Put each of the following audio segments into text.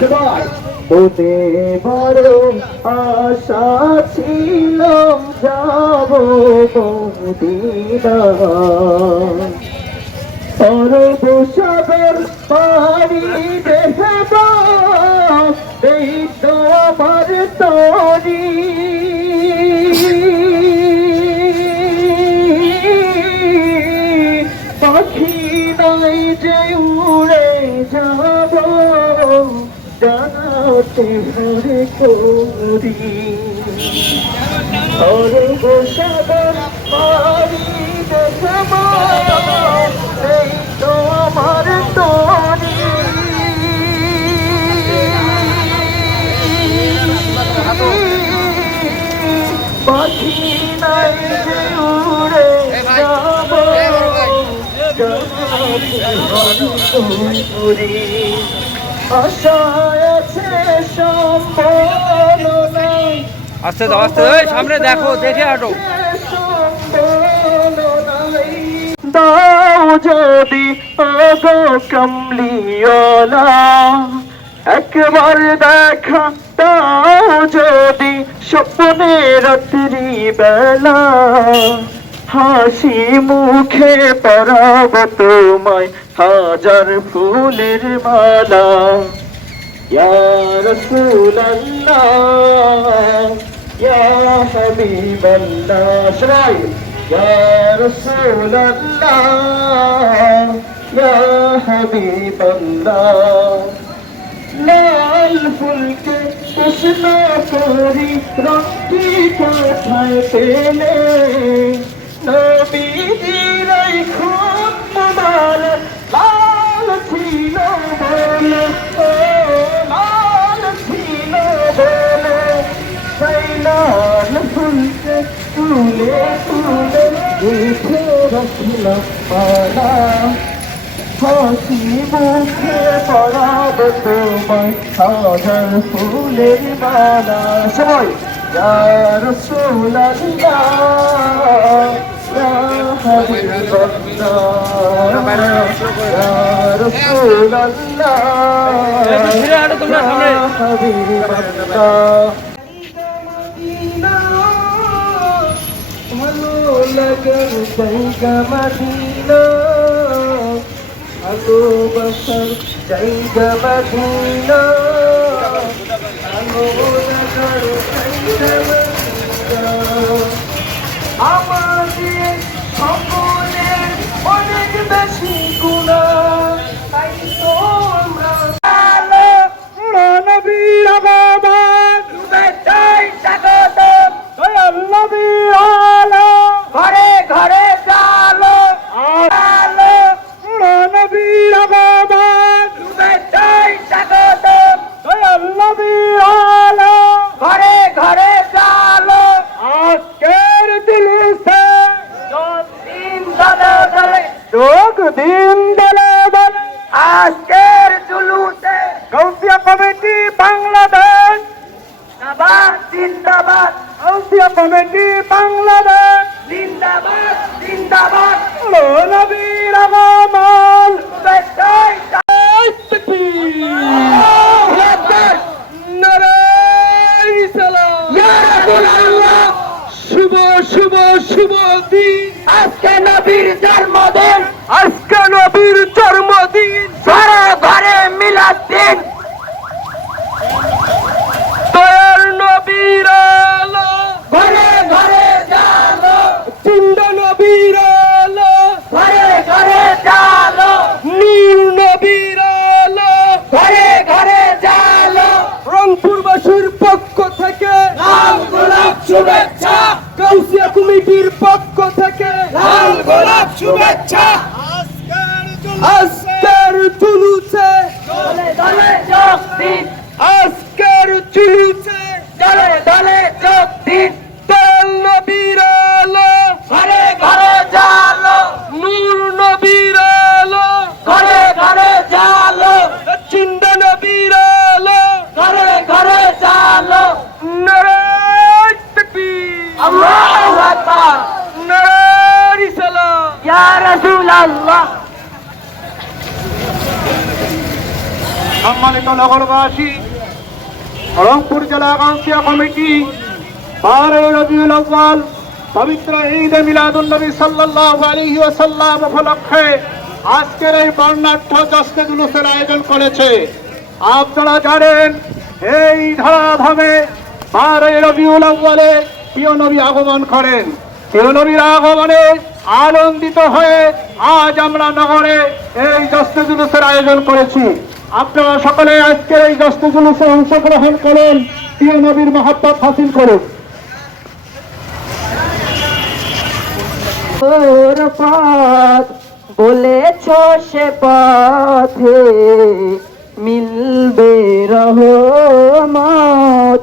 সবাই। হতে বড় আশা ছিল যাব অরব সাগর পানি দেখাব এই তো আমার তরি। হরে করি অরব সাগর পানি দেখাব এই তো আমার তরি পাখি নাই যে উড়ে যাব করি আশায় আছে আস্তে দাও আস্তে দাও। সামনে দেখো, দেখে আটো। দাও যদি ওগো কমলিওলা একবার দেখা, দাও যদি স্বপ্নে রাত্রি বেলা হাসি মুখে পরাব তোমায় হাজার ফুলের মালা। ইয়া রাসূলুল্লাহ يا حبيب الله شراي يا رسول الله يا حبيب الله লাল ফুলকে কৃষ্ণ করি রক্তি কোথায় পেলে নবীজির এই খুব মুবারক লাল ছিল বলে লাল ফুলকে তুলে তুলে দেখে রাখলাম পালা হাসি মুখে পরাব তোমায় হাজার ফুলের মালা। সবাই ফিরে হাঁটো তোমরা সামনে। লাগার জায়গা মদিনা ভালোবাসার জায়গা মদিনা ভালো লাগার জায়গা মদিনা আমাদের দলে দলে যোগ দিন তেল নবীর আলো। ঘরে ঘরে জালো নূর নবীর আলো। ঘরে ঘরে জালো চিন্দ নবীর আলো। ঘরে ঘরে জালো। নারায়ণ তাকবীর আল্লাহু আকবার। নারায়ণ সালাম। ইয়া রাসূলুল্লাহ। সম্মানিত নগরবাসী রংপুর জেলা কাউন্সিয়া কমিটি বারোই রবিউল আউ্বাল পবিত্র ঈদ মিলাদুল নবী সাল্লাল্লাহু আলাইহি ওয়াসাল্লাম উপলক্ষে আজকের এই বর্ণাঢ্য জশ্নে জুলুসের আয়োজন করেছে। আপনারা জানেন, এই ধরাধামে বারোই রবিউল আউ্বালে প্রিয় নবী আগমন করেন। প্রিয় নবীর আগমনে আনন্দিত হয়ে আজ আমরা নগরে এই জশ্নে জুলুসের আয়োজন করেছি। আপনারা সকলে আজকের এই জুলুসে অংশগ্রহণ করেন। প্রিয় নবীর মহাব্বত হাসিল করুন। পথ বলেছ সে পথে মিলবে রহমত।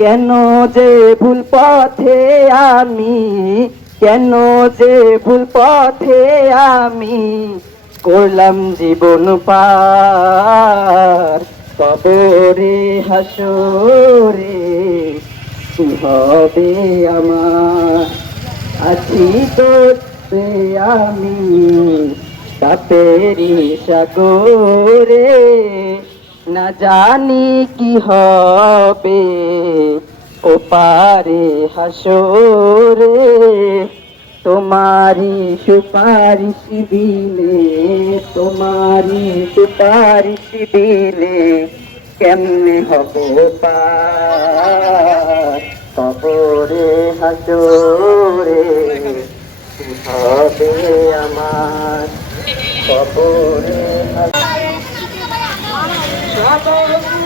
কেন যে ভুল পথে আমি, কেন যে ভুল পথে আমি করলাম জীবন পার কবরে হাসরে কি হবে আমার? আছি করতে আমি তাপেরি সাগরে, না জানি কি হবে ও পারে হাসরে। তোমারি সুপারিশ দিলে তোমারি সুপারিশ দিলে কেমনে হব হাসরে কি হবে আমার। কবরে দুনিয়া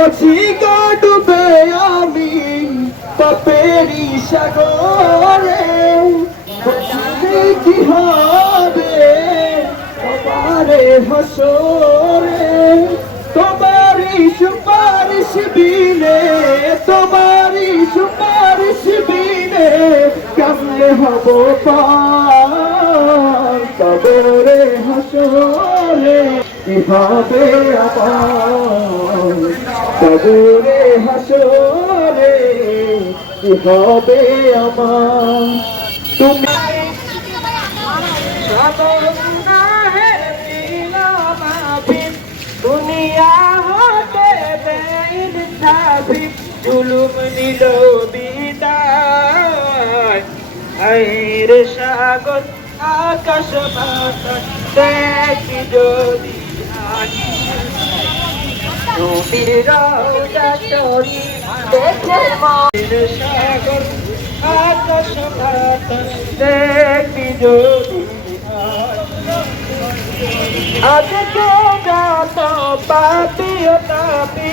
অছি ডুবে আমি পাপেরি সাগরে। কি হবে তোমারে হাসরে? তোমারি সুপারিশ বিনে তোমারি সুপারিশ বিনে কেমনে হব পার? কবরে হাসরে কি হবে আবার কবরে হাসরে কি হবে আমার তুমি দুনিয়া হতে বেইন ছাবি জুলুম নিল বিদায় আইর সাগর আকাশ বাতাস দেখি যদি আনি নবীর রওজা চরি দেখে মায়ের সাগর আকাশ বাতাস দেখি যদি আজকে যত তাপি